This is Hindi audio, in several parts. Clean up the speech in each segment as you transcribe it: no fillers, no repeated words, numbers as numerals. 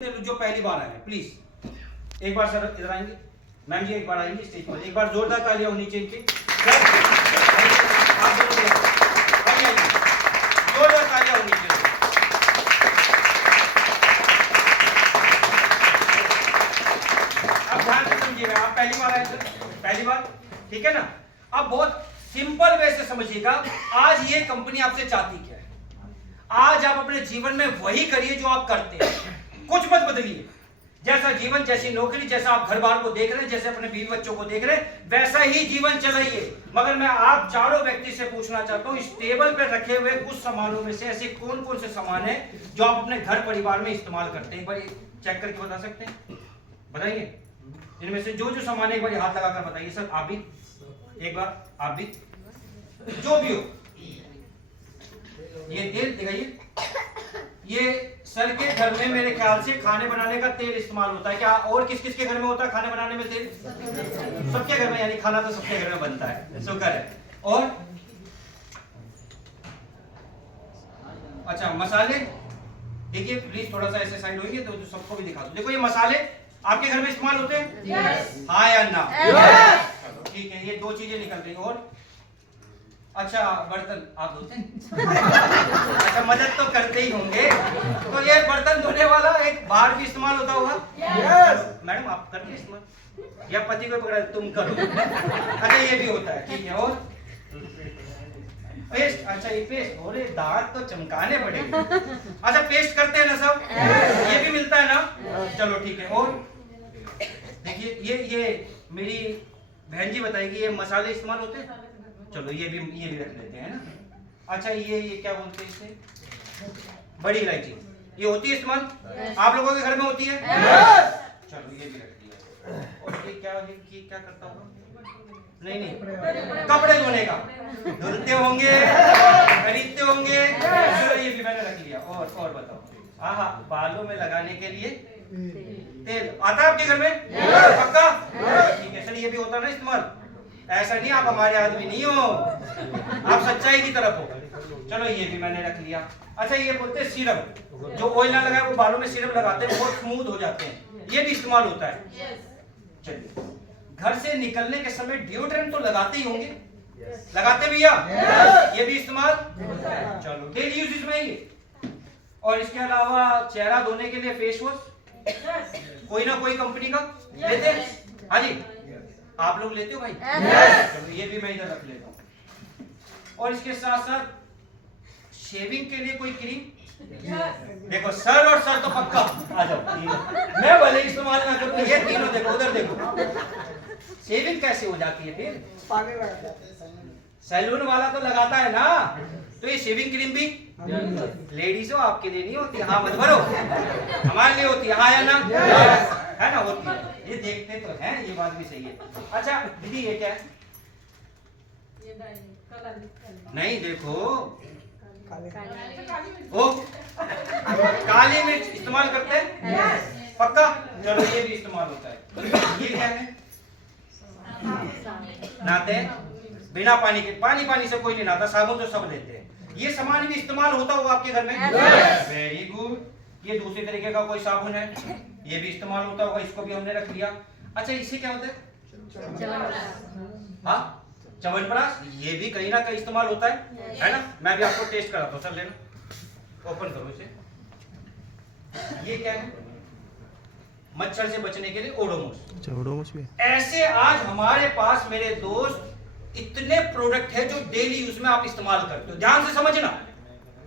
जो पहली बार आए प्लीज एक बार सर इधर आएंगे, मैम जी एक बार आएंगे स्टेज पर, एक बार जोरदार तालियां होनी चाहिए इनकी। जोरदार तालियां होनी चाहिए। अब ध्यान से समझिएगा, आप पहली बार आए सर, पहली बार, ठीक है ना। अब बहुत सिंपल वे से समझिएगा, आज ये कंपनी आपसे चाहती क्या है। आज आप अपने जीवन में वही करिए जो आप करते हैं, कुछ मत बदलिए। जैसा जीवन, जैसी नौकरी, जैसा आप घर बार को देख रहे हैं, जैसे अपने बीवी बच्चों को देख रहे हैं, वैसा ही जीवन चलाइए। मगर मैं आप चारों व्यक्ति से पूछना चाहता हूं, इस टेबल पर रखे हुए कुछ सामानों में से ऐसे कौन कौन से सामान हैं जो आप अपने घर परिवार में इस्तेमाल करते हैं, एक बार चेक करके बता सकते हैं, बताइए। इनमें से जो जो सामान है एक बार हाथ लगाकर बताइए। सर आप भी एक बार, आप भी, जो भी हो। ये तेल दिखाइए, ये सर के घर में मेरे ख्याल से खाने बनाने का तेल इस्तेमाल होता है क्या? और किस किस के घर में होता है खाने बनाने में तेल? सबके घर में, यानी खाना तो सबके घर में बनता है, शुक्र है। और अच्छा मसाले देखिए प्लीज, थोड़ा सा ऐसे साइड होइए तो सबको भी दिखा दो। देखो ये मसाले आपके घर में इस्तेमाल होते हैं? yes. हाँ या ना? yes. ठीक है, ये दो चीजें निकल गई। और अच्छा बर्तन आप धोते हैं? अच्छा मदद तो करते ही होंगे, तो ये बर्तन धोने वाला एक बाहर भी इस्तेमाल होता होगा? yes. मैडम आप करते हैं इस्तेमाल या पति को पकड़ा तुम करो? अच्छा ये भी होता है, ठीक है। और पेस्ट, अच्छा ये पेस्ट, और दांत तो चमकाने पड़ेंगे। अच्छा पेस्ट करते हैं ना सब? yes. ये भी मिलता है ना? yes. चलो ठीक है। और देखिए ये मेरी बहन जी बताएगी, ये मसाले इस्तेमाल होते हैं? चलो ये भी रख लेते हैं ना। अच्छा ये क्या बोलते हैं इसे? बड़ी इलायची, ये होती है इस्तेमाल? yes. आप लोगों के घर में होती है? yes. चलो ये भी रख दिया। और ये क्या करता होगा? नहीं कपड़े धोने का, धुलते होंगे, खरीदते होंगे। चलो ये भी मैंने रख लिया। और बताओ, हाँ बालों में लगाने के लिए तेल आता है आपके घर में? yes. पक्का? ठीक है सर, ये भी होता है ना इस्तेमाल? ऐसा नहीं आप हमारे आदमी नहीं हो, आप सच्चाई की तरफ हो। चलो ये भी मैंने रख लिया। अच्छा ये बोलते हैं सीरम, जो ऑयल ना लगाए वो बालों में सीरम लगाते हैं, बहुत स्मूथ हो जाते हैं, ये भी इस्तेमाल होता है। चलिए घर से निकलने के समय डिओड्रेंट तो लगाते ही होंगे? लगाते भैया? ये भी इस्तेमाल? चलो डेली यूजेस में ही। और इसके अलावा चेहरा धोने के लिए फेस वॉश कोई ना कोई कंपनी का लेते हैं? हाँ जी, आप लोग लेते हो भाई? चलो ये भी मैं इधर रख लेता हूँ। और इसके साथ साथ शेविंग के लिए कोई क्रीम? देखो सर और सर तो पक्का आ जाओ, मैं भले इस्तेमाल ना करूँ, ये तीनों देखो, उधर देखो। शेविंग कैसे हो जाती है फिर? सैलून वाला तो लगाता है ना, तो ये शेविंग क्रीम भी लेडीज हो आपके लिए नहीं होती? हाँ मत भरो, हमारे लिए होती है, हाँ या ना? है ना, होती है। ये देखते तो हैं, ये बात भी सही है। अच्छा दीदी ये क्या है? नहीं देखो, ओ काली मिर्च इस्तेमाल करते हैं? पक्का? चलो ये भी इस्तेमाल होता है। ये क्या है? नहाते हैं बिना पानी के? पानी से कोई नहीं नहाता, साबुन तो सब लेते हैं। ये सामान भी इस्तेमाल होता होगा आपके घर में? Very good. ये दूसरे तरीके का कोई साबुन है, ये भी इस्तेमाल होता होगा, इसको भी हमने रख लिया। अच्छा इसे क्या होता है? हाँ च्यवनप्राश, ये भी कहीं ना कहीं इस्तेमाल होता है ना? मैं भी आपको टेस्ट कराता हूँ, सर लेना, ओपन करो इसे। ये क्या है? मच्छर से बचने के लिए ओडोमोस भी। ऐसे आज हमारे पास मेरे दोस्त इतने प्रोडक्ट है जो डेली यूज में आप इस्तेमाल करते हो। ध्यान से समझना,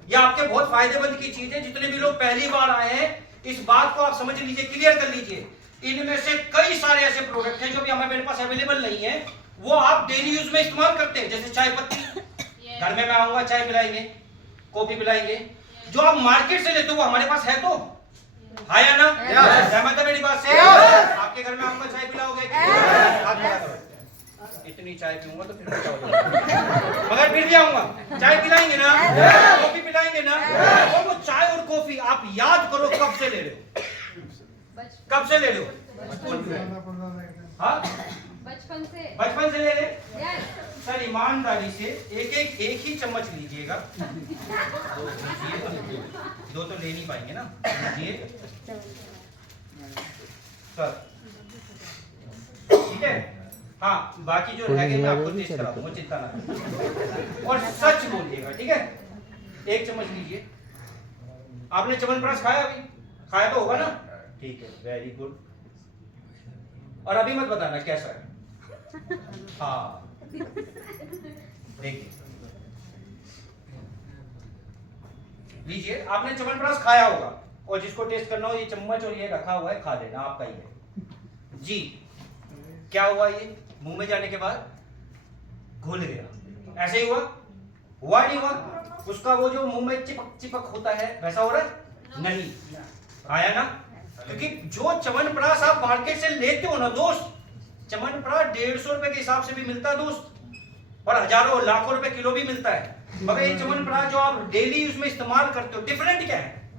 ये आपके बहुत फायदेमंद की चीज है। जितने भी लोग पहली बार आए हैं, इस बात को आप समझ लीजिए, क्लियर कर लीजिए। इनमें से कई सारे ऐसे प्रोडक्ट हैं जो भी हमारे मेरे पास अवेलेबल नहीं है, वो आप डेली यूज में इस्तेमाल करते हैं। जैसे चाय पत्ती, घर में मैं आऊंगा चाय पिलाएंगे, कॉफी पिलाएंगे। जो आप मार्केट से लेते हो वो हमारे पास है तो? हाँ या ना? सहमत है मेरी बात से? आपके घर में आऊंगा चाय पिलाओगे? हाथ खड़ा करो। इतनी चाय पीऊंगा तो फिर क्या हो जाएगा, मगर फिर भी आऊंगा। चाय पिलाएंगे ना? कॉफी पिलाएंगे ना? और वो चाय और कॉफी आप याद करो कब से ले रहे हो? कब से ले रहे हो? हाँ बचपन से ले रहे? सर ईमानदारी से एक ही चम्मच लीजिएगा। दो तो ले नहीं पाएंगे ना, लीजिए। सर ठीक है। हाँ बाकी जो रहेगी मैं आपको टेस्ट करा दूंगा, चिंता ना करें। और सच बोलिएगा ठीक है। एक चम्मच लीजिए। आपने च्यवनप्राश खाया? अभी खाया तो होगा ना? ठीक है, वेरी गुड। और अभी मत बताना कैसा है। हाँ देखिए लीजिए, आपने च्यवनप्राश खाया होगा, और जिसको टेस्ट करना हो ये चम्मच और ये रखा हुआ है, खा लेना, आपका ही है जी। क्या हुआ? ये मुंह में जाने के बाद घुल गया, ऐसे ही हुआ नहीं हुआ? उसका वो जो मुंह में चिपक चिपक होता है वैसा हो रहा है? नहीं आया ना? क्योंकि जो च्यवनप्राश आप मार्केट से लेते हो ना दोस्त, च्यवनप्राश 150 रुपए के हिसाब से भी मिलता है दोस्त, और हजारों लाखों रुपए किलो भी मिलता है। मगर ये च्यवनप्राश जो आप डेली उसमें इस्तेमाल करते हो, डिफरेंट क्या है?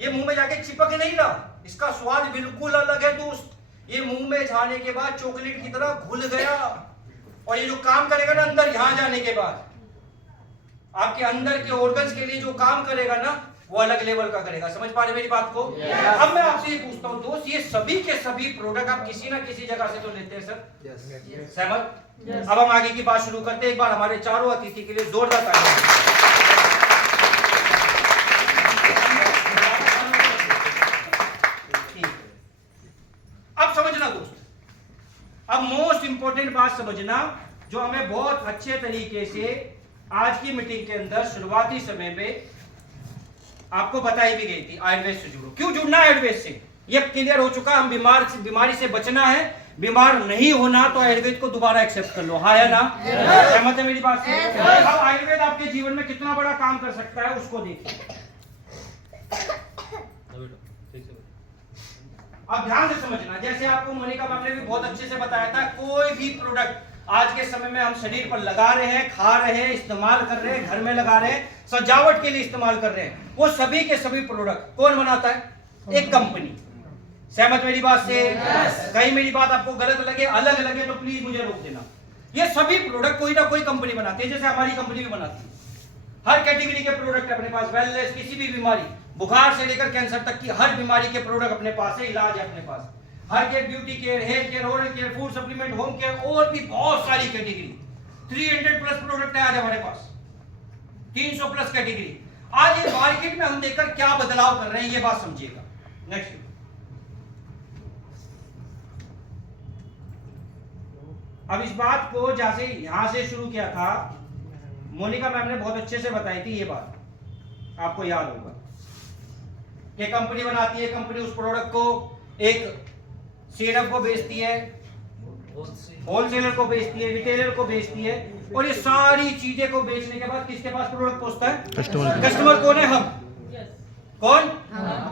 ये मुंह में जाके चिपक नहीं रहा, इसका स्वाद बिल्कुल अलग है दोस्त। ये मुंह में जाने के बाद चॉकलेट की तरह घुल गया, और ये जो काम करेगा ना अंदर, यहां जाने के बाद आपके अंदर के ऑर्गन्स के लिए जो काम करेगा ना, वो अलग लेवल का करेगा। समझ पा रहे मेरी बात को? अब मैं आपसे ये पूछता हूँ दोस्त, ये सभी के सभी प्रोडक्ट आप किसी ना किसी जगह से तो लेते हैं सर? सहमत? अब हम आगे की बात शुरू करते हैं। एक बार हमारे चारों अतिथि के लिए जोरदार तालियां। अब समझना दोस्त, अब मोस्ट इंपोर्टेंट बात समझना, जो हमें बहुत अच्छे तरीके से आज की मीटिंग के अंदर शुरुआती समय में आपको बताई भी गई थी। आयुर्वेद से जुड़ो। क्यों जुड़ना है आयुर्वेद से? ये क्लियर हो चुका। हम बीमारी से बचना है, बीमार नहीं होना, तो आयुर्वेद को दोबारा एक्सेप्ट कर लो। हाँ या ना? सहमत है मेरी बात से? अब आयुर्वेद आपके जीवन में कितना बड़ा काम कर सकता है उसको देखिए। अब ध्यान से समझना, जैसे आपको मोनिका मैम ने भी बहुत अच्छे से बताया था, कोई भी प्रोडक्ट आज के समय में हम शरीर पर लगा रहे हैं, खा रहे हैं, इस्तेमाल कर रहे हैं, घर में लगा रहे हैं, सजावट के लिए इस्तेमाल कर रहे हैं, वो सभी के सभी प्रोडक्ट कौन बनाता है? एक कंपनी। सहमत मेरी बात से? कहीं मेरी बात आपको गलत लगे, अलग लगे तो प्लीज मुझे रोक देना। ये सभी प्रोडक्ट कोई ना कोई कंपनी बनाती है, जैसे हमारी कंपनी भी बनाती है। हर कैटेगरी के प्रोडक्ट अपने पास, वेलनेस, किसी भी बीमारी, बुखार से लेकर कैंसर तक की हर बीमारी के प्रोडक्ट अपने पास है, इलाज है अपने पास। हर care, beauty care, hair care, oral care, food supplement, home care, और भी बहुत सारी कैटेगरी। 300 प्लस प्रोडक्ट है आज हमारे पास, 300 प्लस कैटेगरी। आज ये मार्केट में हम देखकर क्या बदलाव कर रहे हैं, ये बात समझिएगा। नेक्स्ट, अब इस बात को जैसे यहां से शुरू किया था, मोनिका मैम ने बहुत अच्छे से बताई थी। ये बात आपको याद होगा कि कंपनी बनाती है, कंपनी उस प्रोडक्ट को एक सीरप को बेचती है, होलसेलर को बेचती है, रिटेलर को बेचती है, और ये सारी चीजें को बेचने के बाद किसके पास प्रोडक्ट पहुंचता है? कस्टमर कौन है? हम। कौन?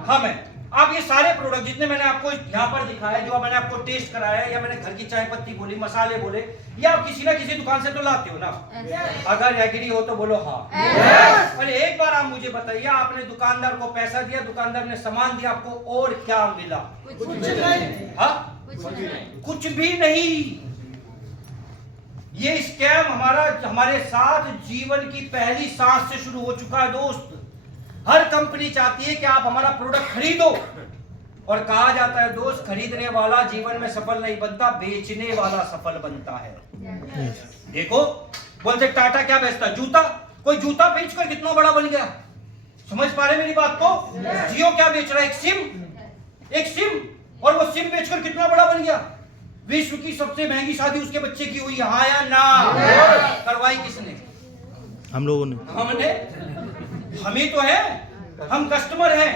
हम है। अब ये सारे प्रोडक्ट जितने मैंने आपको यहाँ पर दिखाया, जो मैंने आपको टेस्ट कराया, या मैंने घर की चाय पत्ती बोली, मसाले बोले, ये आप किसी ना किसी दुकान से तो लाते हो ना? अगर एग्री हो तो बोलो हाँ। और एक बार आप मुझे बताइए, आपने दुकानदार को पैसा दिया, दुकानदार ने सामान दिया, आपको और क्या मिला? कुछ भी नहीं। ये स्कैम हमारे साथ जीवन की पहली सांस से शुरू हो चुका है दोस्त। हर कंपनी चाहती है कि आप हमारा प्रोडक्ट खरीदो, और कहा जाता है दोस्त, खरीदने वाला जीवन में सफल नहीं बनता, बेचने वाला सफल बनता है। देखो, बोलते टाटा क्या बेचता? जूता। कोई जूता बेचकर कितना बड़ा बन गया। समझ पा रहे मेरी बात को? जियो क्या बेच रहा है? एक सिम, और वो सिम बेचकर कितना बड़ा बन गया। विश्व की सबसे महंगी शादी उसके बच्चे की हुई, हाँ या ना? करवाई किसने? हम लोगों ने। हमने। हम ही तो है, हम कस्टमर हैं।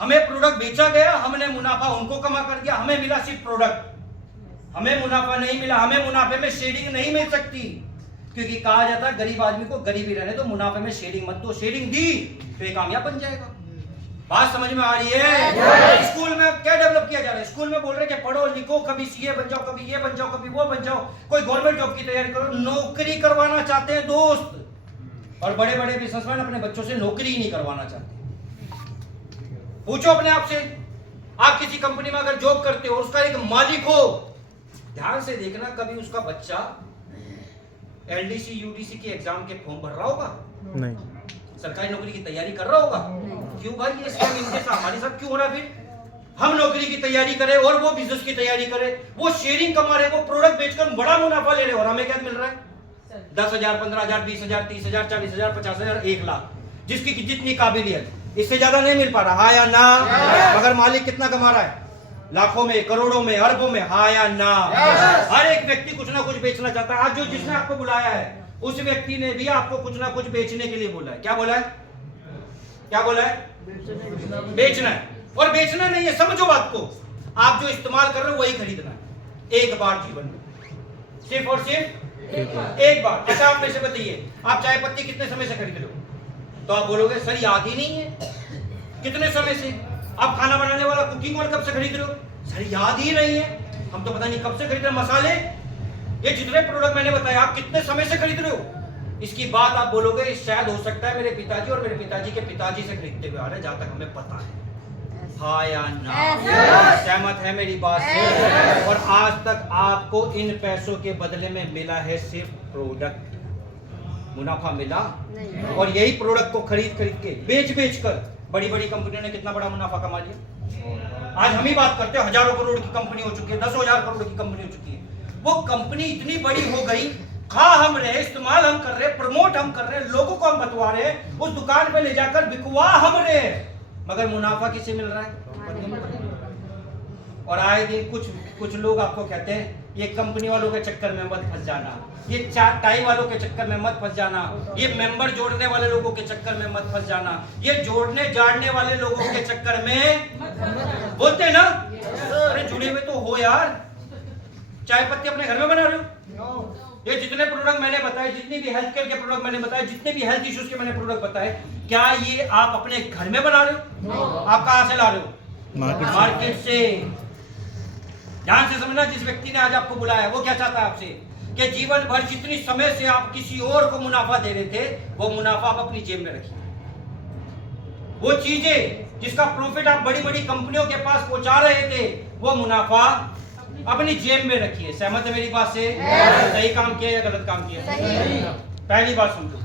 हमें प्रोडक्ट बेचा गया, हमने मुनाफा उनको कमा कर दिया, हमें मिला सिर्फ प्रोडक्ट, हमें मुनाफा नहीं मिला। हमें मुनाफे में शेयरिंग नहीं मिल सकती, क्योंकि कहा जाता है गरीब आदमी को गरीब ही रहने दो, मुनाफे में शेयरिंग मत दो। शेयरिंग दी तो ये कामयाब बन जाएगा। बात समझ में आ रही है? स्कूल में क्या डेवलप किया जा रहा है? स्कूल में बोल रहे हैं कि पढ़ो लिखो, कभी सीए बन जाओ, कभी ये बन जाओ, कभी वो बन जाओ, कोई गवर्नमेंट जॉब की तैयारी करो। नौकरी करवाना चाहते हैं दोस्त, और बड़े बड़े बिजनेसमैन अपने बच्चों से नौकरी ही नहीं करवाना चाहते। पूछो अपने आप से, आप किसी कंपनी में अगर जॉब करते हो, उसका एक मालिक हो, ध्यान से देखना, कभी उसका बच्चा एलडीसी यूडीसी के एग्जाम के फॉर्म भर रहा होगा? नहीं। सरकारी नौकरी की तैयारी कर रहा होगा? क्यों भाई? ये स्कैम इनके साथ, हमारे साथ क्यों हो रहा है फिर? हम नौकरी की तैयारी करें और वो बिजनेस की तैयारी करे, वो शेयरिंग कमा रहे, वो प्रोडक्ट बेचकर बड़ा मुनाफा ले रहे, और हमें क्या मिल रहा है? 10,000, 15,000, 20,000, 30,000, 40,000, 50,000, 1 लाख, जिसकी जितनी काबिलियत, इससे ज्यादा नहीं मिल पा रहा, हाँ या ना? मगर मालिक कितना कमा रहा है? लाखों में, करोड़ों में, अरबों में, हाँ या ना? हर एक व्यक्ति कुछ ना कुछ बेचना चाहता है। आज जो जिसने आपको बुलाया है उस व्यक्ति ने भी आपको कुछ ना कुछ बेचने के लिए बोला है। क्या बोला है? क्या बोला है? बेचना है। और बेचना नहीं है, समझो बात को, आप जो इस्तेमाल कर रहे हो वही खरीदना है, एक बार जीवन में, सिर्फ और सिर्फ एक बार। अच्छा आप मेरे से बताइए, आप चाय पत्ती कितने समय से खरीद रहे हो? तो आप बोलोगे सर याद ही नहीं है। कितने समय से? आप खाना बनाने वाला कुकिंग ऑयल कब से खरीद रहे हो? सर याद ही नहीं है, हम तो पता नहीं कब से खरीद रहे हैं। मसाले, ये जितने प्रोडक्ट मैंने बताया, आप कितने समय से खरीद रहे हो? इसकी बात आप बोलोगे शायद हो सकता है मेरे पिताजी और मेरे पिताजी के पिताजी से खरीदते हुए आ रहे हैं, जहां तक हमें पता है, हाँ या ना? सहमत है मेरी बात से? और आज तक आपको इन पैसों के बदले में मिला है सिर्फ प्रोडक्ट, मुनाफा मिला नहीं। और यही प्रोडक्ट को खरीद के बेच कर बड़ी बड़ी कंपनियों ने कितना बड़ा मुनाफा कमा लिया। आज हम ही बात करते हैं, हजारों करोड़ की कंपनी हो चुकी है, 10,000 करोड़ की कंपनी हो चुकी है। वो कंपनी इतनी बड़ी हो गई, खा हम रहे, इस्तेमाल हम कर रहे, प्रमोट हम कर रहे, लोगों को हम बतवा रहे, उस दुकान पे ले जाकर बिकवा हम रहे, मगर मुनाफा किसे मिल रहा है? और आए दिन कुछ लोग आपको कहते हैं ये कंपनी वालों के चक्कर में मत फंस जाना, ये चार टाई वालों के चक्कर में मत फंस जाना, ये मेंबर जोड़ने वाले लोगों के चक्कर में मत फंस जाना, ये जोड़ने जाड़ने वाले लोगों के चक्कर में, बोलते हैं ना? अरे जुड़े हुए तो हो यार, चाय पत्ती अपने घर में बना रहे हो। ये जितने प्रोडक्ट मैंने बताए, जितने भी हेल्थ केयर के प्रोडक्ट मैंने बताए, जितने भी हेल्थ इश्यूज के मैंने प्रोडक्ट बताए, क्या ये आप अपने घर में बना रहे हो? आप कहां से ला रहे हो? मार्केट से। ध्यान से समझना, जिस व्यक्ति ने आज आपको बुलाया वो क्या चाहता है आपसे? कि जीवन भर जितनी समय से आप किसी और को मुनाफा दे रहे थे, वो मुनाफा आप अपनी जेब में रखिए। वो चीजें जिसका प्रॉफिट आप बड़ी बड़ी कंपनियों के पास पहुंचा रहे थे, वो मुनाफा अपनी जेब में रखिए। सहमत है मेरी बात से? सही काम किया या गलत काम किया? पहली बात समझो।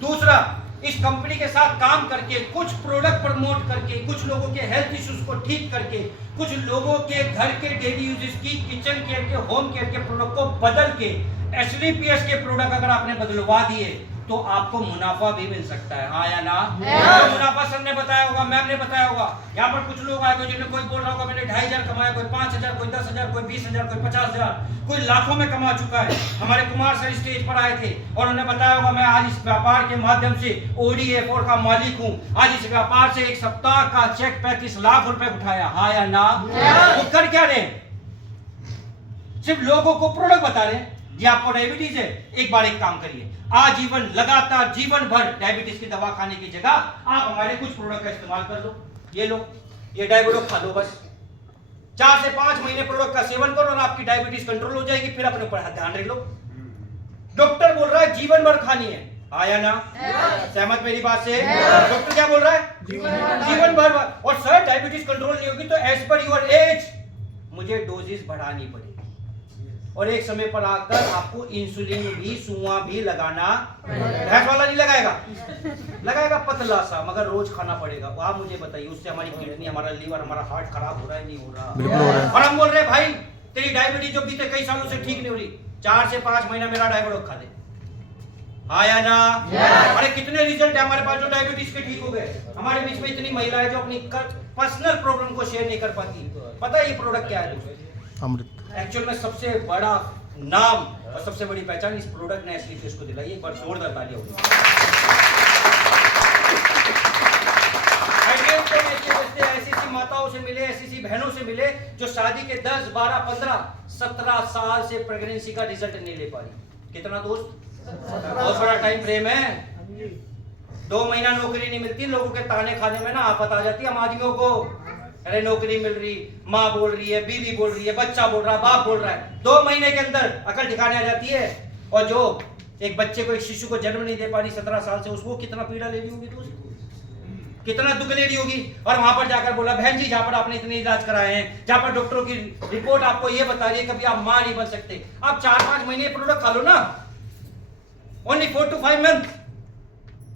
दूसरा, इस कंपनी के साथ काम करके, कुछ प्रोडक्ट प्रमोट करके, कुछ लोगों के हेल्थ इश्यूज को ठीक करके, कुछ लोगों के घर के डेली यूजेस की, किचन केयर के, होम केयर के प्रोडक्ट को बदल के एसडीपीएस के प्रोडक्ट अगर आपने बदलवा दिए तो आपको मुनाफा भी मिल सकता है, हाँ या ना? तो मुनाफा सर ने बताया होगा, मैम ने बताया होगा। यहाँ पर कुछ लोग आए जिन्हें कोई बोल रहा होगा मैंने 2,500 कमाया, कोई 5,000, कोई 10,000, कोई 20,000, कोई 50,000, कोई लाखों में कमा चुका है। हमारे कुमार सर स्टेज पर आए थे और उन्होंने बताया होगा मैं आज इस व्यापार के माध्यम से OD-A4 का मालिक हूँ, आज इस व्यापार से एक सप्ताह का चेक 35 लाख रुपए उठाया, हाँ या ना? वो कर क्या रहे? सिर्फ लोगों को प्रोडक्ट बता रहे हैं। जी आपको डायबिटीज है, एक बार एक काम करिए, आजीवन लगातार जीवन भर डायबिटीज की दवा खाने की जगह आप हमारे कुछ प्रोडक्ट का इस्तेमाल कर लो। ये लो, ये डायबिटो खा लो, बस 4 से 5 महीने प्रोडक्ट का सेवन करो और आपकी डायबिटीज कंट्रोल हो जाएगी। फिर अपने ऊपर ध्यान रख लो। डॉक्टर बोल रहा है जीवन भर खानी है, आया ना? सहमत मेरी बात से? डॉक्टर क्या बोल रहा है? जीवन भर। और सर डायबिटीज कंट्रोल नहीं होगी तो एज पर योर एज मुझे डोजेस बढ़ानी पड़ेगी, और एक समय पर आकर आपको इंसुलिन भी, सुआ भी लगाना, भैंस वाला नहीं लगाएगा पतला सा, मगर रोज खाना पड़ेगा। वो आप मुझे बताइए, उससे हमारी किडनी, हमारा लीवर, हमारा हार्ट खराब हो रहा है नहीं हो रहा? और हम बोल रहे हैं भाई तेरी डायबिटीज जो बीते कई सालों से ठीक नहीं हो रही, 4 से 5 महीना मेरा डायबिटो खा दे, हाँ या ना? अरे कितने रिजल्ट है हमारे पास जो डायबिटीज के ठीक हो गए। हमारे बीच में इतनी महिलाएं जो अपनी पर्सनल प्रॉब्लम को शेयर नहीं कर पाती। पता है ये प्रोडक्ट क्या है? अमृत। एक्चुअल में सबसे बड़ा नाम और सबसे बड़ी पहचान इस प्रोडक्ट ने एसलीफियस को दिलाई। एक बार जोरदार तालियां होगी। ऐसी माताओं से मिले, ऐसी बहनों से मिले जो शादी के 10, 12, 15, 17 साल से प्रेगनेंसी का रिजल्ट नहीं ले पा रही। कितना दोस्त? बहुत बड़ा टाइम फ्रेम है। 2 महीना नौकरी नहीं मिलती, लोगों के ताने खाने में ना आफत आ जाती है हम आदमियों को। अरे नौकरी मिल रही, माँ बोल रही है, बीवी बोल रही है, बच्चा बोल रहा है, बाप बोल रहा है, 2 महीने के अंदर अकल ठिकाने आ जाती है। और जो एक बच्चे को, एक शिशु को जन्म नहीं दे पा रही 17 साल से, उसको कितना पीड़ा ले रही होगी दोस्त, कितना दुख ले रही होगी। और वहां पर जाकर बोला बहन जी, जहां पर आपने इतने इलाज कराए हैं, जहां पर डॉक्टरों की रिपोर्ट आपको ये बता रही है कभी आप मां नहीं बन सकते, आप 4-5 महीने प्रोडक्ट खा लो ना, ओनली 4 to 5 मंथ।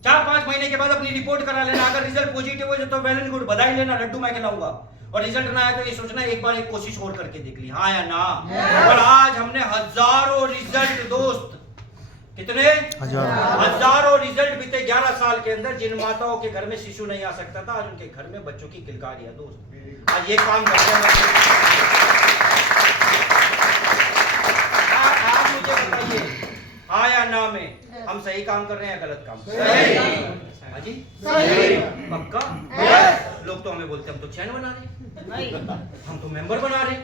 4-5 महीने के बाद अपनी रिपोर्ट करा लेना, अगर रिजल्ट पॉजिटिव हो जाए तो वेल एंड गुड, बधाई लेना, लड्डू मैं खिलाऊंगा। और रिजल्ट ना आया तो ये सोचना एक बार एक कोशिश और करके देख ली, हाँ या ना। और आज हमने हजारों रिजल्ट दोस्त, कितने हजारों रिजल्ट बीते 11 साल के अंदर। जिन माताओं के घर में शिशु नहीं आ सकता था, आज उनके घर में बच्चों की किलकारी है दोस्त। आज ये काम करते हैं। आप मुझे बताइए, हाँ या ना में हम सही काम कर रहे हैं या गलत काम? सही। हाँ जी, सही। पक्का? लोग तो हमें बोलते हैं हम तो चैन बना रहे, हम तो मेंबर बना रहे,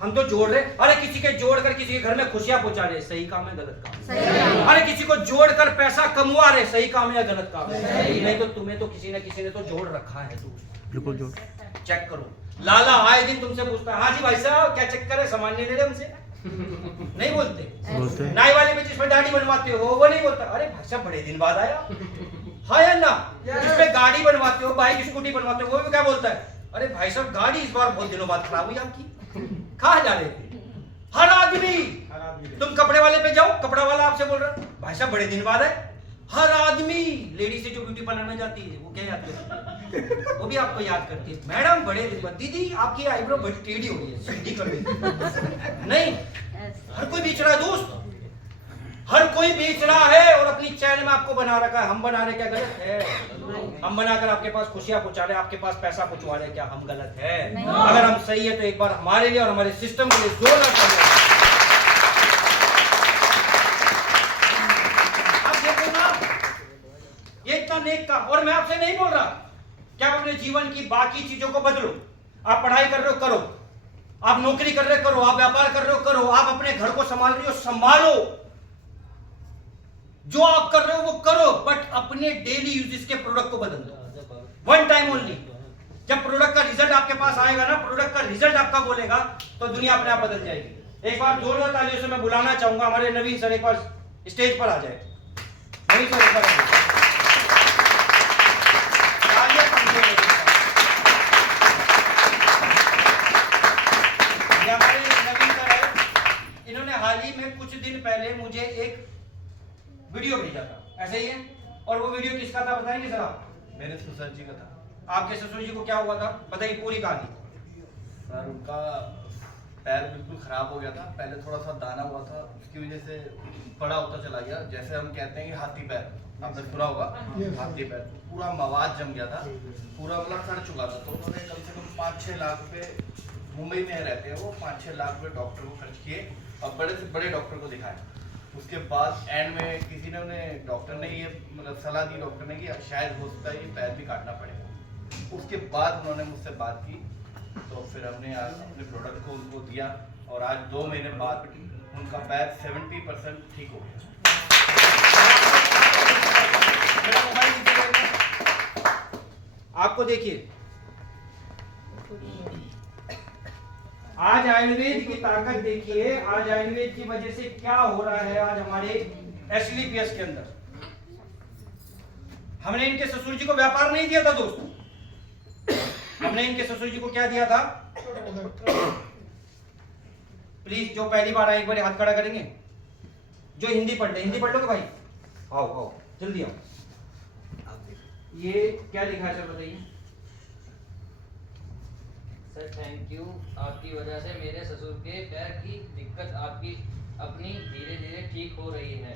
हम तो जोड़ रहे। अरे किसी के जोड़कर किसी के घर में खुशियां पहुंचा रहे, सही काम है गलत काम? सही। अरे किसी को जोड़कर पैसा कमवा रहे, सही काम है या गलत काम है? नहीं तो तुम्हें तो किसी न किसी ने तो जोड़ रखा है दोस्त। बिल्कुल जोड़। चेक करो, लाला आए दिन तुमसे पूछता है, हाँ जी भाई साहब क्या चक्कर है, सामान नहीं ले रहे हमसे? नहीं बोलते। नाई वाले में जिसमें दाढ़ी बनवाते हो वो नहीं बोलता, अरे भाई साहब बड़े दिन बाद आया, हाँ या ना? जिसमें गाड़ी बनवाते हो, बाइक स्कूटी बनवाते हो, वो भी क्या बोलता है, अरे भाई साहब गाड़ी इस बार बहुत दिनों बाद खराब हुई आपकी, कहाँ जा रहे थे? हर आदमी, तुम कपड़े वाले पे जाओ, कपड़ा वाला आपसे बोल रहा है भाई साहब बड़े दिन बाद है। हर आदमी, लेडी से जो ब्यूटी पार्लर में जाती है वो क्या याद करती है? वो भी आपको याद करती है, मैडम बड़े दिन बाद, दीदी आपकी आईब्रो बड़ी टेढ़ी हो रही है, सीधी कर देती। नहीं, हर कोई बेच रहा है दोस्त, हर कोई बेच रहा है और अपनी चैन में आपको बना रखा है। हम बना रहे क्या गलत है? हम बनाकर आपके पास खुशियां पहुंचा रहे, आपके पास पैसा पहुंचवा रहे, क्या हम गलत है? अगर हम सही है तो एक बार हमारे लिए और हमारे सिस्टम के लिए जोरदार तालियां। आप देखो ना, ये इतना नेक काम। और मैं आपसे नहीं बोल रहा कि आप अपने जीवन की बाकी चीजों को बदलो। आप पढ़ाई कर रहे हो करो, आप नौकरी कर रहे हो करो, आप व्यापार कर रहे हो करो, आप अपने घर को संभाल रहे हो संभालो, जो आप कर रहे हो वो करो, बट अपने डेली यूजेस के प्रोडक्ट को बदल दो, वन टाइम ओनली। जब प्रोडक्ट का रिजल्ट आपके पास आएगा ना, प्रोडक्ट का रिजल्ट आपका बोलेगा तो दुनिया अपने आप बदल जाएगी। एक बार जोरदार तालियों से मैं बुलाना चाहूंगा हमारे नवीन सर, एक बार स्टेज पर आ जाए। नवीन सर एक बार हमारे नवीन सर है, इन्होंने हाल ही में कुछ दिन पहले मुझे एक वीडियो भेजा था, ऐसे ही है। और वो वीडियो किसका था बताएंगे सर आप? मेरे ससुर जी का था। आपके ससुर जी को क्या हुआ था बताइए पूरी कहानी। सर उनका पैर बिल्कुल खराब हो गया था, पहले थोड़ा सा दाना हुआ था, उसकी वजह से बड़ा होता चला गया। जैसे हम कहते हैं कि हाथी पैर, आपने सुना होगा हाथी पैर, पूरा मवाद जम गया था, पूरा मतलब सड़ चुका था। तो उन्होंने कम से कम 5-6 लाख रुपए, मुंबई में रहते हैं वो, 5-6 लाख रुपए डॉक्टर को खर्च किए और बड़े से बड़े डॉक्टर को दिखाए। उसके बाद एंड में किसी ने उन्हें, डॉक्टर ने ये मतलब सलाह दी डॉक्टर ने कि शायद हो सकता है ये पैर भी काटना पड़ेगा। उसके बाद उन्होंने मुझसे बात की, तो फिर हमने आज अपने प्रोडक्ट को उनको दिया और आज 2 महीने बाद उनका पैर 70% ठीक हो गया। आपको देखिए, आज आयुर्वेद की ताकत देखिए, आज आयुर्वेद की वजह से क्या हो रहा है आज हमारे एसलीपीएस के अंदर। हमने इनके ससुर जी को व्यापार नहीं दिया था दोस्तों, हमने इनके ससुर जी को क्या दिया था? प्लीज जो पहली बार आए एक बार हाथ खड़ा करेंगे, जो हिंदी पढ़ ले, हिंदी पढ़ लोगे भाई, आओ आओ जल्दी आओ। ये क्या लिखा है सर बताइए। सर थैंक यू, आपकी वजह से मेरे ससुर के पैर की दिक्कत आपकी अपनी धीरे धीरे ठीक हो रही है।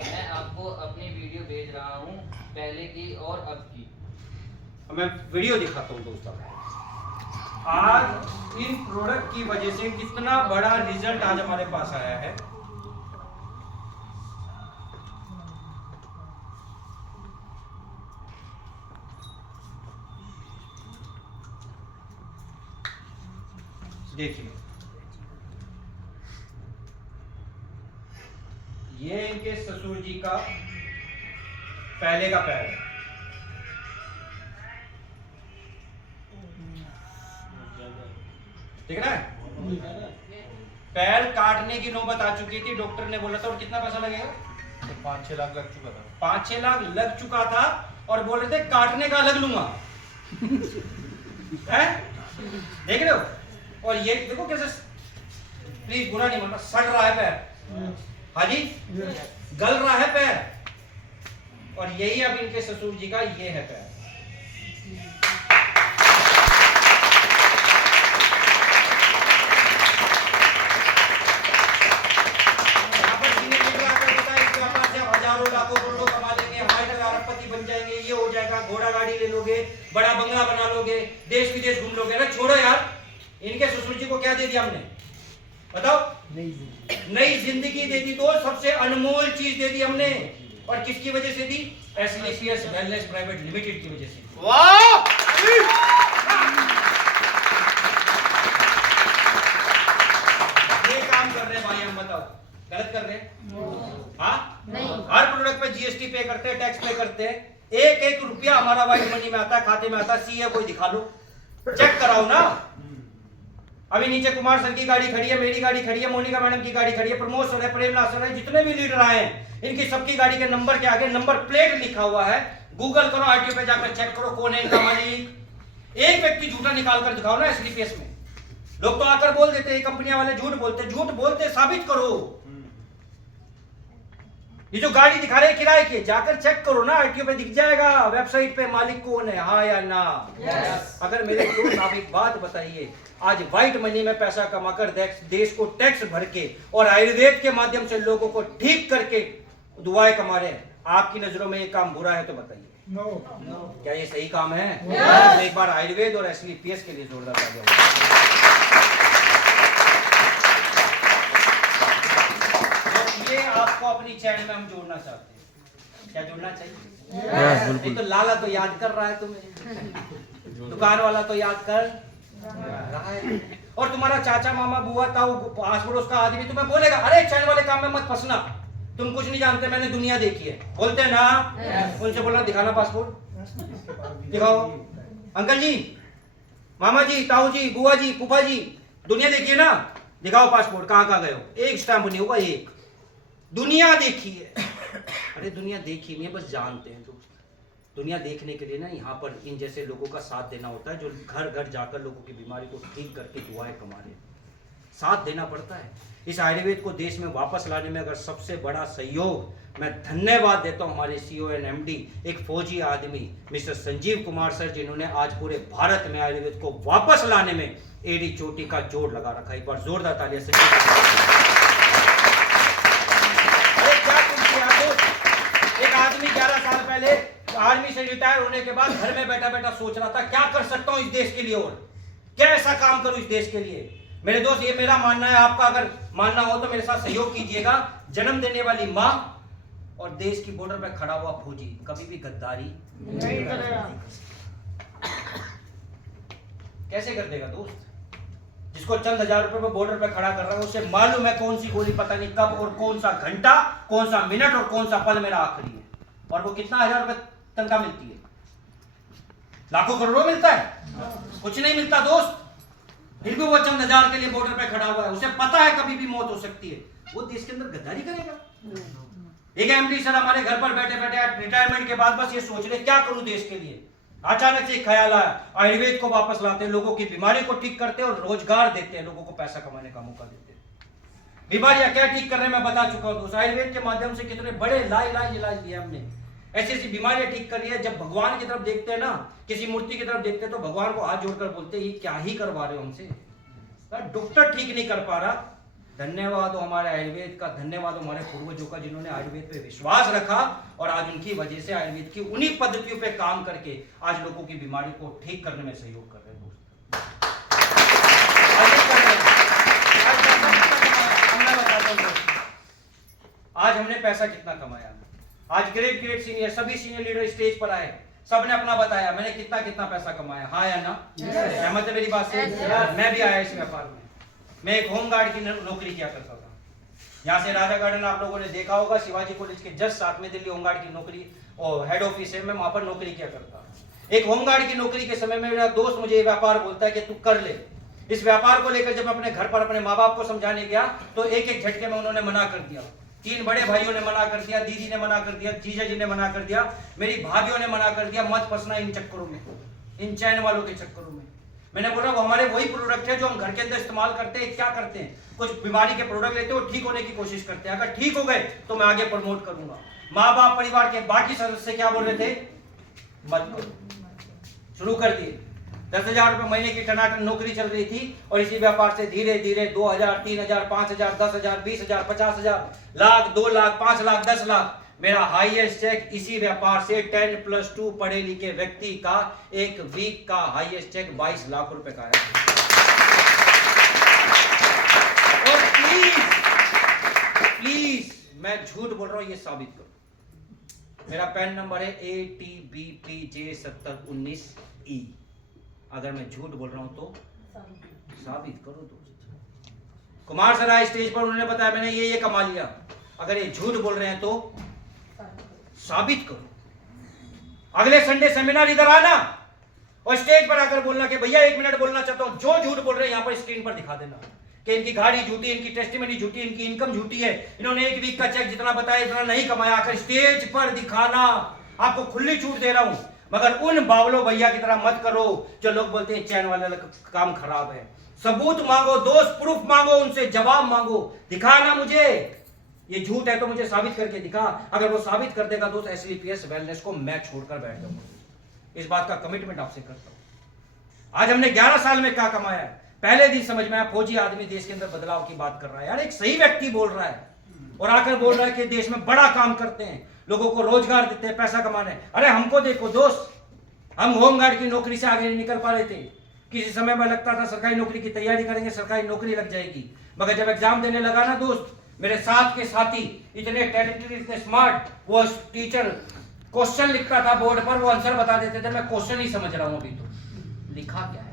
मैं आपको अपनी वीडियो भेज रहा हूँ, पहले की और अब की। मैं वीडियो दिखाता हूँ दोस्तों। आज इन प्रोडक्ट की वजह से कितना बड़ा रिजल्ट आज हमारे पास आया है। देखिए, ये इनके ससुर जी का पहले का पैर है। दिख रहा है? पैर काटने की नौबत आ चुकी थी, डॉक्टर ने बोला था। और कितना पैसा लगेगा? 5-6 लाख लग चुका था। 5-6 लाख लग चुका था और बोल रहे थे काटने का अलग लूंगा। है? देख रहे हो? और ये देखो कैसे, प्लीज बुरा नहीं मानना, सड़ रहा है पैर। हाँ जी, गल रहा है पैर। और यही अब इनके ससुर जी का ये है पैर। इनके ससुर जी को क्या दे दिया हमने, बताओ? नई जिंदगी दे दी दोस्त, सबसे अनमोल चीज दे दी हमने। और किसकी वजह से दी? एसलीपीएस वेलनेस प्राइवेट लिमिटेड की वजह से। वाह! ये काम कर रहे हैं भाई हम, बताओ गलत कर रहे हैं? हाँ, हर प्रोडक्ट पे जीएसटी पे करते हैं, टैक्स पे करते हैं, एक एक रुपया हमारा व्हाइट मनी में आता है, खाते में आता है। सीए कोई दिखा लो, चेक कराओ ना। अभी नीचे कुमार सर की गाड़ी खड़ी है, मेरी गाड़ी खड़ी है, मोनिका मैडम की गाड़ी खड़ी है, प्रमोद सर है, प्रेमनाथ सर है, जितने भी लीडर आए हैं इनकी सबकी गाड़ी के नंबर के आगे नंबर प्लेट लिखा हुआ है। गूगल करो, आरटीओ पे जाकर चेक करो कौन है इनका मालिक। एक व्यक्ति झूठा निकाल कर दिखाओ ना एसडीपीएस में। लोग तो आकर बोल देते हैं, कंपनियां वाले झूठ बोलते, साबित करो। ये जो गाड़ी दिखा रहे हैं किराए की, जाकर चेक करो ना, आरटीओ पे दिख जाएगा, वेबसाइट पे मालिक कौन है, हाँ या ना। अगर मेरे दोस्त आप एक बात बताइए, आज व्हाइट मनी में पैसा कमाकर देश को टैक्स भर के और आयुर्वेद के माध्यम से लोगों को ठीक करके दुआएं कमा रहे हैं, आपकी नजरों में ये काम बुरा है तो बताइए? क्या ये सही काम है? तो एक बार आयुर्वेद और एसलीपीएस के लिए जोरदार तालियां। ये आपको अपनी चैनल में हम जोड़ना चाहते हैं। क्या जोड़ना चाहिए? नहीं तो लाला तो याद कर रहा है तुम्हें, दुकान वाला तो याद कर रहा है, और तुम्हारा चाचा मामा बुआ ताऊ आस पड़ोस का आदमी तुम्हें बोलेगा, अरे चैनल वाले काम में मत फंसना, तुम कुछ नहीं जानते, मैंने दुनिया देखी है, बोलते हैं ना। उनसे बोलना दिखाना पासपोर्ट दिखाओ। अंकल जी, मामा जी, ताऊ जी, बुआ जी, फूफा जी, दुनिया देखिए ना, दिखाओ पासपोर्ट, कहाँ गए हो? एक स्टैंप नहीं होगा, एक दुनिया देखी है। अरे दुनिया देखी नहीं है, बस जानते हैं दोस्त। दुनिया देखने के लिए ना यहाँ पर इन जैसे लोगों का साथ देना होता है, जो घर घर जाकर लोगों की बीमारी को ठीक करके दुआएं कमा रहे हैं, साथ देना पड़ता है। इस आयुर्वेद को देश में वापस लाने में अगर सबसे बड़ा सहयोग मैं धन्यवाद देता हूँ हमारे सीईओ एंड एमडी, एक फौजी आदमी मिस्टर संजीव कुमार सर, जिन्होंने आज पूरे भारत में आयुर्वेद को वापस लाने में एड़ी चोटी का जोड़ लगा रखा है। एक बार जोरदार तालियां से। एक आदमी 11 साल पहले आर्मी से रिटायर होने के बाद घर में बैठा बैठा सोच रहा था क्या कर सकता हूं इस देश के लिए, और क्या ऐसा काम करूं इस देश के लिए। मेरे दोस्त, ये मेरा मानना है, आपका अगर मानना हो तो मेरे साथ सहयोग कीजिएगा। जन्म देने वाली मां और देश की बॉर्डर पे खड़ा हुआ फौजी कभी भी गद्दारी नहीं करेगा। कैसे कर देगा दोस्त? जिसको चंद हजार रुपए में बॉर्डर पे खड़ा कर रहा है, उसे मालूम है कौन सी गोली पता नहीं कब और कौन सा घंटा, कौन सा मिनट और कौन सा पल मेरा आखिरी है। और वो कितना 1000 रुपए तनख्वाह मिलती है? लाखों करोड़ों मिलता है? कुछ नहीं मिलता दोस्त। फिर भी वो चंद हजार के लिए बॉर्डर पे खड़ा हुआ है, उसे पता है कभी भी मौत हो सकती है। वो देश के अंदर गद्दारी करेगा? एक एमडी सर हमारे घर पर बैठे बैठे रिटायरमेंट के बाद बस ये सोच रहे क्या करूं देश के लिए। अचानक से ख्याल आया, आयुर्वेद को वापस लाते हैं, लोगों की बीमारी को ठीक करते हैं और रोजगार देते हैं, लोगों को पैसा कमाने का मौका देते हैं। बीमारियां क्या ठीक कर रहे हैं मैं बता चुका हूं दोस्त। आयुर्वेद के माध्यम से कितने बड़े लाइलाज इलाज दिए हमने, ऐसी ऐसी बीमारियां ठीक कर रही है। जब भगवान की तरफ देखते हैं ना, किसी मूर्ति की तरफ देखते हैं, तो भगवान को हाथ जोड़कर बोलते हैं ये क्या ही करवा रहे हो हमसे, डॉक्टर ठीक नहीं कर पा रहा। धन्यवाद हो हमारे आयुर्वेद का, धन्यवाद हो हमारे पूर्वजों का, जिन्होंने आयुर्वेद पे विश्वास रखा और आज उनकी वजह से आयुर्वेद की उन्हीं पद्धतियों पे काम करके आज लोगों की बीमारी को ठीक करने में सहयोग कर रहे हैं दोस्त। आज हमने पैसा कितना कमाया, आज ग्रेट सीनियर सभी सीनियर लीडर स्टेज पर आए, सबने अपना बताया मैंने कितना कितना पैसा कमाया, हाँ या ना? सहमत है मेरी बात से? मैं भी आया इस व्यापार में। मैं एक होमगार्ड की नौकरी किया करता था। यहाँ से राजा गार्डन आप लोगों ने देखा होगा, शिवाजी कॉलेज के जस्ट साथ में दिल्ली होमगार्ड की नौकरी और हेड ऑफिस है, मैं वहां पर नौकरी किया करता। एक होमगार्ड की नौकरी के समय में मेरा दोस्त मुझे ये व्यापार बोलता है कि तू कर ले। इस व्यापार को लेकर जब मैं अपने घर पर अपने माँ बाप को समझाने गया तो एक एक झटके में उन्होंने मना कर दिया। 3 बड़े भाइयों ने मना कर दिया, दीदी ने मना कर दिया, जीजा जी ने मना कर दिया, मेरी भाभीियों ने मना कर दिया, मत फंसना इन चक्करों में, इन चैन वालों के चक्करों में। मैंने बोला वो हमारे वही प्रोडक्ट है जो हम घर के अंदर इस्तेमाल करते हैं। क्या करते हैं, कुछ बीमारी के प्रोडक्ट लेते हैं और ठीक होने की कोशिश करते हैं, अगर ठीक हो गए तो मैं आगे प्रमोट करूंगा। माँ बाप परिवार के बाकी सदस्य क्या बोल रहे थे, मत करो। शुरू कर दिए। 10,000 रुपए महीने की टनाटन नौकरी चल रही थी और इसी व्यापार से धीरे धीरे 2,000, 3,000, 5,000, 10,000, 20,000, 50,000, लाख, 2 लाख, 5 लाख, 10 लाख। मेरा हाईएस्ट चेक इसी व्यापार से 10+2 पढ़े लिखे व्यक्ति का एक वीक का हाईएस्ट चेक 22 लाख रुपए का है। मैं झूठ बोल रहा हूँ ये साबित करो। मेरा पैन नंबर है ATBPJ7019E। अगर मैं झूठ बोल रहा हूँ तो साबित करो दोस्त। कुमार सर आए स्टेज पर, उन्होंने बताया मैंने ये कमा लिया। अगर ये झूठ बोल रहे हैं तो साबित करो। अगले संडे सेमिनार इधर आना और स्टेज पर आकर बोलना कि भैया 1 मिनट बोलना चाहता हूं। जो झूठ बोल रहे हैं यहाँ पर स्क्रीन पर दिखा देना कि इनकी गाड़ी झूठी, इनकी टेस्टिमनी झूठी, इनकी इनकम झूठी है, इन्होंने 1 वीक का चेक जितना बताया इतना नहीं कमाया। आकर स्टेज पर दिखाना। आपको खुली छूट दे रहा हूं, मगर उन बावलो भैया की तरह मत करो जो लोग बोलते हैं चैन वाले काम खराब है। सबूत मांगो दोस्त, प्रूफ मांगो, उनसे जवाब मांगो। दिखाना मुझे ये झूठ है तो मुझे साबित करके दिखा। अगर वो साबित कर देगा दोस्त SLPS वेलनेस को मैं छोड़कर बैठ जाऊंगा। इस बात का कमिटमेंट आपसे करता हूं। आज हमने 11 साल में क्या कमाया है, पहले दिन समझ में आया। फौजी आदमी देश के अंदर बदलाव की बात कर रहा है। यार एक सही व्यक्ति बोल रहा है और आकर बोल रहा है कि देश में बड़ा काम करते हैं, लोगों को रोजगार देते हैं, पैसा कमाने। अरे हमको देखो दोस्त, हम होमगार्ड की नौकरी से आगे नहीं निकल पा रहे थे। किसी समय में लगता था सरकारी नौकरी की तैयारी करेंगे, सरकारी नौकरी लग जाएगी, मगर जब एग्जाम देने लगा ना दोस्त, मेरे साथ के साथी इतने टैलेंटेड, इतने स्मार्ट, वो टीचर क्वेश्चन लिखता था बोर्ड पर, वो आंसर बता देते थे। मैं क्वेश्चन ही समझ रहा हूं अभी तो लिखा क्या है।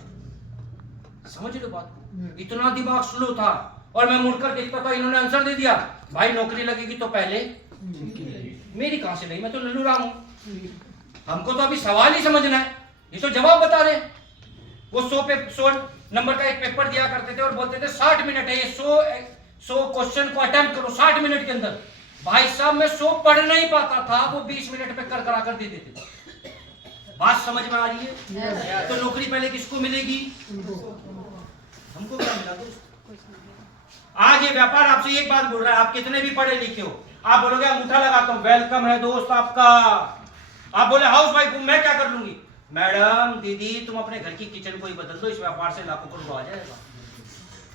समझ लो बात को, इतना दिमाग स्लो था। और मैं मुड़कर देखता था इन्होंने आंसर दे दिया, भाई नौकरी लगेगी तो पहले मेरी कहां से लगी, मैं तो लल्लू राम हूं। हमको तो अभी सवाल ही समझना है, ये तो जवाब बता रहे हैं। वो 100 नंबर का एक पेपर दिया करते थे और बोलते थे 60 मिनट है, ये 100 क्वेश्चन को अटेम्प्ट करो 60 मिनट के अंदर। भाई साहब मैं 100 पढ़ नहीं पाता था, वो 20 मिनट पे कर करा कर दे देते थे। बात समझ में आ रही है? तो नौकरी पहले किसको मिलेगी? हमको क्या मिला दोस्त? आज ये व्यापार आपसे एक बात बोल रहा है, आप कितने भी पढ़े लिखे हो, आप बोलोगे अंगूठा लगाता हूं, वेलकम है दोस्त आपका। आप बोले हाउस वाइफ हूं, मैं क्या कर लूंगी? मैडम दीदी तुम अपने घर की किचन को ही बदल दो, इस व्यापार से लाखों करोड़ आ जाएगा।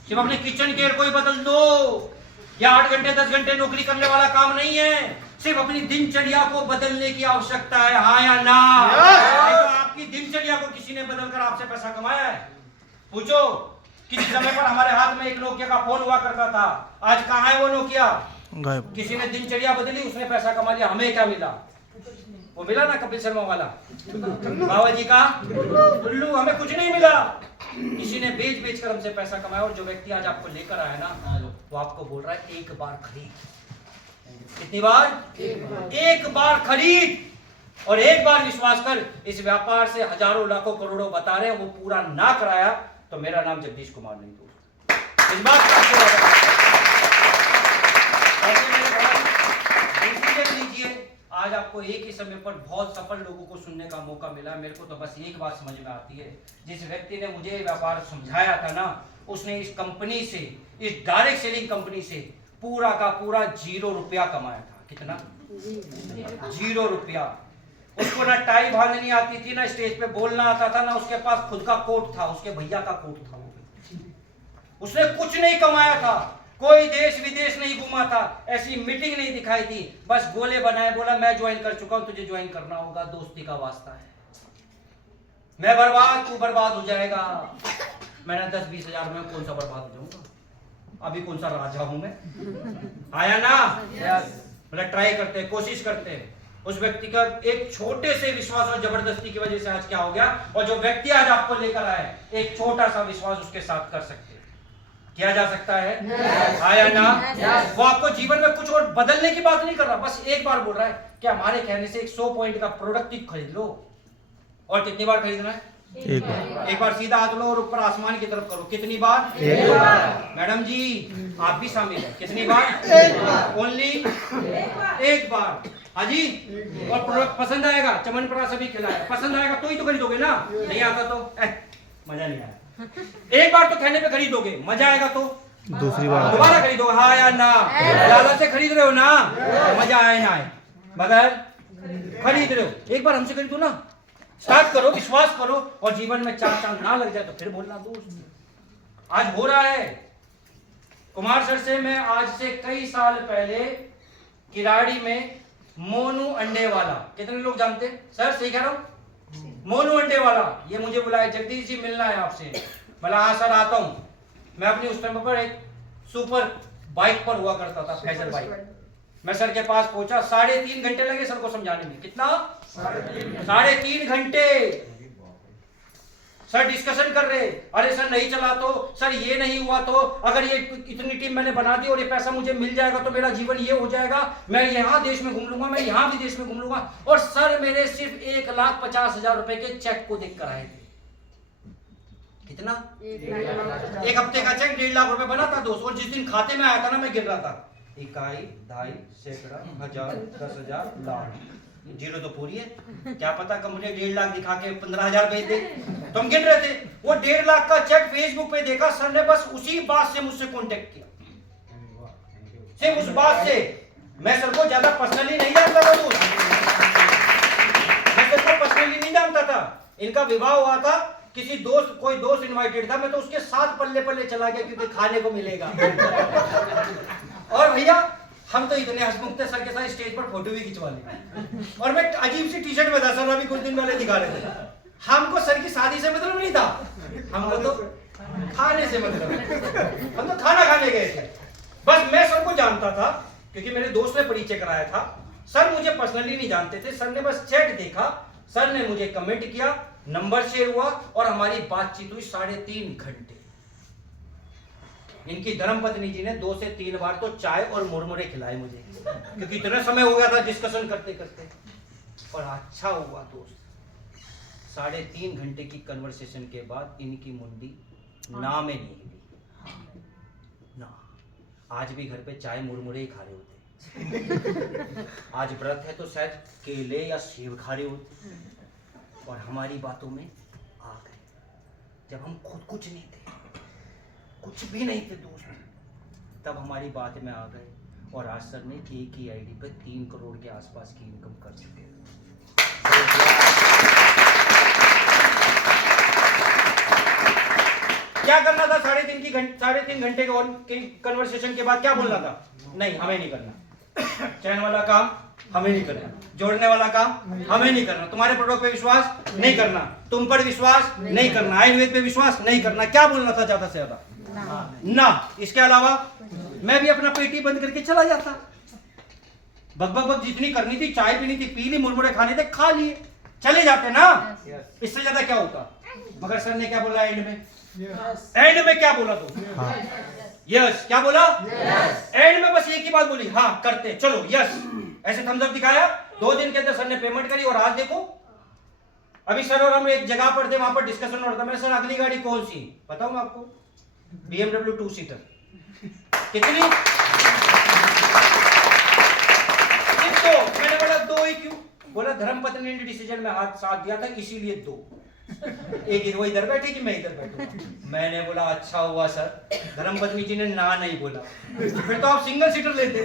सिर्फ अपने किचन केयर को ही बदल दो। या 8 घंटे 10 घंटे नौकरी करने वाला काम नहीं है, सिर्फ अपनी दिनचर्या को बदलने की आवश्यकता है। हाँ या ना? आपकी दिनचर्या को किसी ने बदलकर आपसे पैसा कमाया है? पूछो। किसी समय पर हमारे हाथ में एक नोकिया का फोन हुआ करता था, आज कहाँ है वो नोकिया? गायब। किसी ने दिनचर्या बदली, उसने पैसा कमा लिया। हमें क्या मिला? वो मिला ना कपिल शर्मा वाला बाबा जी का टुल्लू, हमें कुछ नहीं मिला। किसी ने बेच बेच कर हमसे पैसा कमाया। और जो व्यक्ति आज आपको लेकर आया ना, वो आपको बोल रहा है एक बार खरीद। कितनी बार? एक बार खरीद और एक बार विश्वास कर। इस व्यापार से हजारों लाखों करोड़ों बता रहे हैं, वो पूरा ना कराया तो मेरा नाम जगदीश कुमार नहीं दोस्त। इस बात का डिसीजन लीजिए। आज आपको एक ही समय पर बहुत सफल लोगों को सुनने का मौका मिला। मेरे को तो बस एक बात समझ में आती है, जिस व्यक्ति ने मुझे व्यापार समझाया था ना, उसने इस कंपनी से, इस डायरेक्ट सेलिंग कंपनी से पूरा का पूरा 0 रुपया कमाया था। कितना? 0 रुपया। उसको ना टाई बांधनी आती थी, ना स्टेज पे बोलना आता था, ना उसके पास खुद का कोट था, उसके भैया का कोट था। उसने कुछ नहीं कमाया था, कोई देश विदेश नहीं घूमा था, ऐसी मीटिंग नहीं दिखाई थी, बस गोले बनाए, बोला मैं ज्वाइन कर चुका हूं, तुझे ज्वाइन करना होगा, दोस्ती का वास्ता है। मैं बर्बाद, तू बर्बाद हो जाएगा। मैंने 10-20 हजार में कौन सा बर्बाद हो जाऊंगा? अभी कौन सा राजा हूं मैं? आया ना? मतलब ट्राई करते, कोशिश करते। उस व्यक्ति का एक छोटे से विश्वास और जबरदस्ती की वजह से आज क्या हो गया, और जो व्यक्ति आज आपको लेकर आए, एक छोटा सा विश्वास उसके साथ कर सकते, किया जा सकता है। आया ना? वो आपको जीवन में कुछ और बदलने की बात नहीं कर रहा, बस एक बार बोल रहा है कि हमारे कहने से एक 100 पॉइंट का प्रोडक्ट खरीद लो। और कितनी बार खरीदना है? एक बार सीधा हाथ लो और ऊपर आसमान की तरफ करो। कितनी बार? एक बार। मैडम जी आप भी शामिल है। कितनी बार? ओनली एक बार। हाँ जी। और प्रोडक्ट पसंद आएगा, चमनप्राश अभी खिलाया, पसंद आएगा तो ही तो खरीदोगे ना, नहीं आता तो मजा नहीं आया। एक बार तो कहने पे खरीदोगे, मजा आएगा तो दूसरी बार दोबारा खरीदोगे। हाँ या ना? ज्यादा से खरीद रहे हो ना, मजा आए ना आए, मगर खरीद रहे हो। एक बार हमसे खरीदो ना, स्टार्ट करो, विश्वास करो, और जीवन में 4 चांद ना लग जाए तो फिर बोलना दोस्त। आज हो रहा है। कुमार सर से मैं आज से कई साल पहले किराड़ी में मोनू अंडे वाला, कितने लोग जानते हैं सर? सही कह रहा हूं? मोनू अंडे वाला ये मुझे बुलाया, जगदीश जी मिलना है आपसे। बोला हाँ सर आता हूं। मैं अपनी उस टाइम पर एक सुपर बाइक पर हुआ करता था, फैजल बाइक, मैं सर के पास पहुंचा, 3.5 घंटे लगे सर को समझाने में। कितना? 3.5 घंटे। सर डिस्कशन कर रहे, अरे सर नहीं चला तो, सर ये नहीं हुआ तो, अगर ये इतनी टीम मैंने बना दी और ये पैसा मुझे मिल जाएगा तो मेरा जीवन ये हो जाएगा, मैं यहाँ देश में घूम लूंगा, मैं यहाँ भी देश में घूम लूंगा। और सर मेरे सिर्फ 1,50,000 रुपए के चेक को देख कर आए थे। कितना? 1 हफ्ते का चेक 1.5 लाख रुपए बना था दोस्त। और जिस दिन खाते में आया था ना, मैं गिन रहा था, इकाई, ढाई, सैकड़ा, हजार, 10,000, लाख। जीरो तो पूरी है, क्या पता कंपनी 1.5 लाख दिखा के 15,000 भेज दे। तो हम गिन रहे थे, वो 1.5 लाख का चेक फेसबुक पे देखा, सर ने बस उसी बात से मुझसे कांटेक्ट किया, सिर्फ उस बात से। मैं सर को ज्यादा पर्सनली नहीं जानता था दोस्त, मैं सर को पर्सनली नहीं जानता था। इनका विवाह हुआ था, किसी दोस्त, कोई दोस्त इनवाइटेड था, मैं तो उसके साथ पल्ले पल्ले चला गया क्योंकि खाने को मिलेगा। और भैया हम तो इतने हंसमुख थे, सर के साथ स्टेज पर फोटो भी खिंचवा ली। और मैं अजीब सी टी-शर्ट में था, सर अभी कुछ दिन पहले दिखा रहे थे। हमको सर की शादी से मतलब नहीं था, हमको तो खाने से मतलब, हम तो खाना खाने गए थे। बस मैं सर को जानता था क्योंकि मेरे दोस्त ने परिचय कराया था। सर मुझे पर्सनली नहीं जानते थे, सर ने बस चैट देखा, सर ने मुझे कमेंट किया, नंबर शेयर हुआ और हमारी बातचीत हुई 3.5 घंटे। इनकी धर्मपत्नी जी ने 2 से 3 बार तो चाय और मुरमुरे खिलाए मुझे, क्योंकि इतना समय हो गया था डिस्कशन करते करते। और अच्छा हुआ दोस्त, 3.5 घंटे की कन्वर्सेशन के बाद इनकी मुंडी ना में नहीं हिली ना। आज भी घर पे चाय मुरमुरे ही खा रहे होते। आज व्रत है तो शायद केले या सेब खा रहे होते। और हमारी बातों में आ गए, जब हम खुद कुछ नहीं थे, कुछ भी नहीं थे दोस्त, तब हमारी बात में आ गए। और आज सर ने एक ही आईडी पे 3 करोड़ के आसपास की इनकम कर चुके हैं। क्या करना था? 3.5 घंटे के कन्वर्सेशन के बाद क्या बोलना था? नहीं, हमें नहीं करना। चैन वाला काम हमें नहीं करना, जोड़ने वाला काम हमें नहीं करना, तुम्हारे प्रोडक्ट पे विश्वास नहीं करना, तुम पर विश्वास नहीं करना, आयुर्वेद पे विश्वास नहीं करना। क्या बोलना था ज्यादा से ज्यादा? ना। इसके अलावा मैं भी अपना पेटी बंद करके चला जाता। बक जितनी करनी थी, चाय पीनी थी पी ली, मुरमुरे खाने थे खा लिए, चले जाते ना। इससे ज्यादा क्या होता? मगर सर ने क्या बोला एंड में? एंड में क्या बोला तू? यस। क्या बोला? एंड में बस एक ही बात बोली, हाँ करते, चलो यस। ऐसे थम्स अप दिखाया। 2 दिन के अंदर सर ने पेमेंट करी। और आज देखो, अभी सर और हम एक जगह पर थे, वहां पर डिस्कशन हो रहा था। मैं, सर अगली गाड़ी कौन सी बताऊं मैं आपको? BMW 2 seater. कितनी? तो मैंने बोला 2 ही क्यों? बोला धर्मपत्नी ने डिसीजन में हाथ साथ दिया था इसीलिए 2। एक वो इधर बैठी कि मैं इधर बैठूं। मैंने बोला अच्छा हुआ सर, धर्मपत्नी जी ने ना नहीं बोला, फिर तो आप सिंगल सीटर लेते।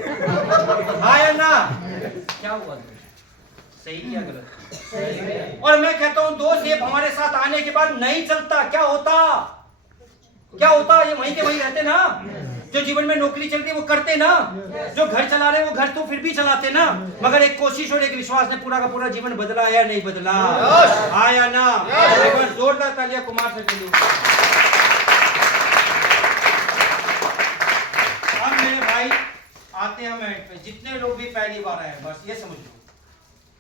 हाँ या ना? क्या हुआ? सही क्या गलत? और मैं कहता हूं दोस्त, ये हमारे साथ आने के बाद नहीं चलता। क्या होता? ये वहीं के वहीं रहते ना। जो जीवन में नौकरी चल रही है वो करते ना, जो घर चला रहे वो घर तो फिर भी चलाते ना। मगर एक कोशिश और एक विश्वास ने पूरा का पूरा जीवन बदला या नहीं बदला? हाँ या ना? एक बार जोरदार तालियां कुमार सर के लिए। अब मेरे भाई आते हैं मेट पे। जितने लोग भी पहली बार आए, बस ये समझ लो,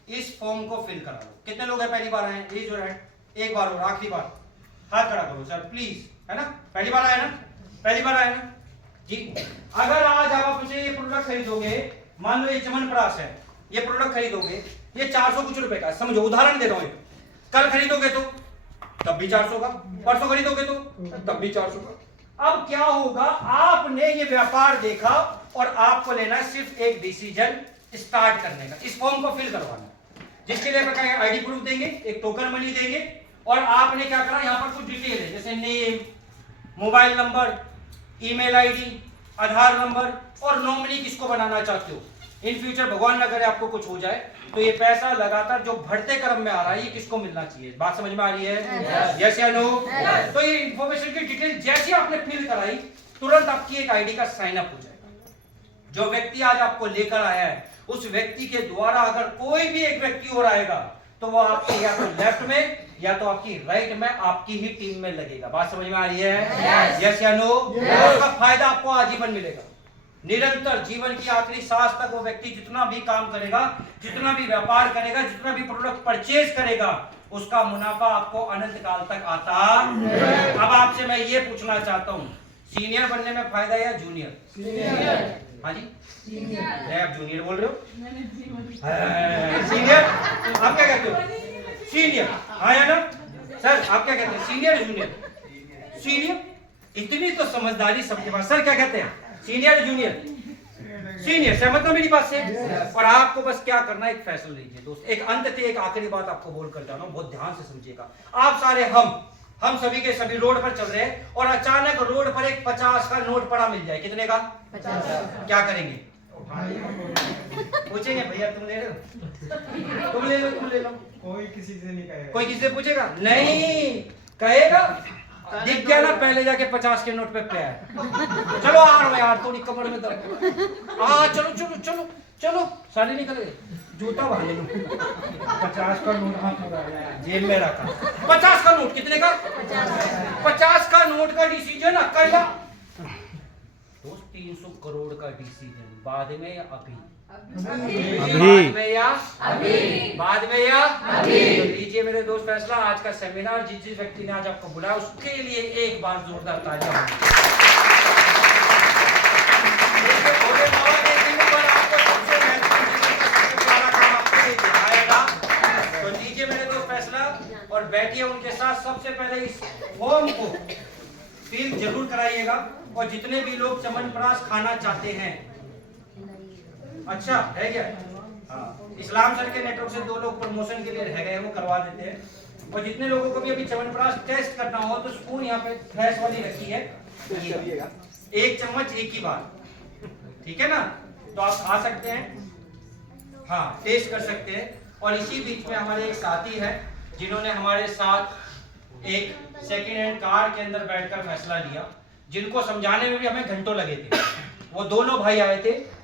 इस फॉर्म को फिल करा लो। कितने लोग हैं पहली बार आए? Raise your hand. एक बार और आखिरी बार हाथ खड़ा करो सर प्लीज, है ना? पहली बार आए ना? पहली बार आए ना जी? अगर आज आप मुझे ये प्रोडक्ट खरीदोगे, मान लो ये चमनप्राश है, ये प्रोडक्ट खरीदोगे, ये 400 कुछ रुपए का, समझो उदाहरण दे रहा हूं। कल खरीदोगे तो तब भी 400 का, परसों खरीदोगे तो तब भी 400 का। अब क्या होगा? आपने ये व्यापार देखा और आपको लेना है सिर्फ एक डिसीजन स्टार्ट करने का। इस फॉर्म को फिल करवाना, जिसके लिए आप आईडी प्रूफ देंगे, एक टोकन मनी देंगे, और आपने क्या करा, यहाँ पर कुछ डिटेल है जैसे name, mobile number, email ID, Aadhaar number और नॉमिनी किसको बनाना चाहते हो। इन फ्यूचर भगवान न करे आपको कुछ हो जाए तो ये पैसा लगातार जो बढ़ते क्रम में आ रहा है ये किसको मिलना चाहिए? बात समझ में आ रही है? यस या नो? तो ये इंफॉर्मेशन की डिटेल जैसे आपने फिल कराई, तुरंत आपकी एक आईडी का साइन अप हो जाएगा। जो व्यक्ति आज आपको लेकर आया है, उस व्यक्ति के द्वारा अगर कोई भी एक व्यक्ति और आएगा तो वो आपके या तो लेफ्ट में या तो आपकी राइट में आपकी ही टीम में लगेगा। बात समझ में आ रही है? यस या नो? उसका फायदा आपको आजीवन मिलेगा। निरंतर जीवन की आखिरी सांस तक वो व्यक्ति जितना भी काम करेगा, जितना भी व्यापार करेगा, जितना भी प्रोडक्ट परचेज करेगा, उसका मुनाफा आपको अनंत काल तक आता। अब आपसे मैं ये पूछना चाहता हूँ, सीनियर बनने में फायदा या जूनियर? सीनियर। हाँ जी, नहीं आप जूनियर बोल रहे हो? सीनियर। आप क्या कहते हो? सीनियर। हाँ या ना सर, आप क्या कहते हैं, सीनियर जूनियर? सीनियर। इतनी तो समझदारी सबके पास। सर क्या कहते हैं, सीनियर जूनियर? सीनियर। सहमत हो मेरी बात से? और आपको बस क्या करना है, एक फैसला लीजिए दोस्त। एक अंत थी, एक आखिरी बात आपको बोल कर जाना, बहुत ध्यान से समझिएगा। आप सारे हम सभी के सभी रोड पर चल रहे हैं और अचानक रोड पर एक 50 का नोट पड़ा मिल जाए। कितने का? 50। क्या करेंगे? पूछेंगे भैया तुम ले लो, तुम ले लो, तुम ले लो। कोई किसी से नहीं कहेगा। कोई किसी से पूछेगा नहीं? कहेगा दिख गया ना पहले जाके 50 के नोट पे पैर। चलो आ रहा यार, थोड़ी कमर में दर्द। चलो चलो चलो चलो, सारे निकल गए, जूता बांध लो। 50 का नोट हाथ में जेब में रखा। 50 का नोट कितने का? 50 का नोट का डिसीजन अकेला दोस्त। 300 करोड़ का डिसीजन बाद में या अभी? बाद में या अभी? बाद में या अभी? तो लीजिए मेरे दोस्त फैसला। आज का सेमिनार जिस व्यक्ति ने आज आपको बुलाया उसके लिए एक बार जोरदार तालियां। भोले बाबा ने दिन भर आपको सबसे महत्वपूर्ण जीवन का सबसे प्यारा काम आपको ये दिखाएगा। तो लीजिए मेरे दोस्त फैसला और बैठिए उनके साथ। सबसे पहले इस फॉर्म को फिल जरूर कराइएगा। और जितने भी लोग च्यवनप्राश खाना चाहते हैं, अच्छा है क्या? हाँ, इस्लाम सर के नेटवर्क से 2 लोग प्रमोशन के लिए रह गए, वो करवा देते हैं। और जितने लोगों को भी अभी च्यवनप्राश टेस्ट करना हो तो स्पून यहाँ पे फ्लैश वाली रखी है, एक चम्मच एक ही बार, ठीक है ना? तो आप खा सकते हैं, हाँ टेस्ट कर सकते हैं। और इसी बीच में हमारे एक साथी है जिन्होंने हमारे साथ एक सेकेंड हैंड कार के अंदर बैठकर फैसला लिया, जिनको समझाने में भी हमें घंटों लगे थे। वो दोनों भाई आए थे।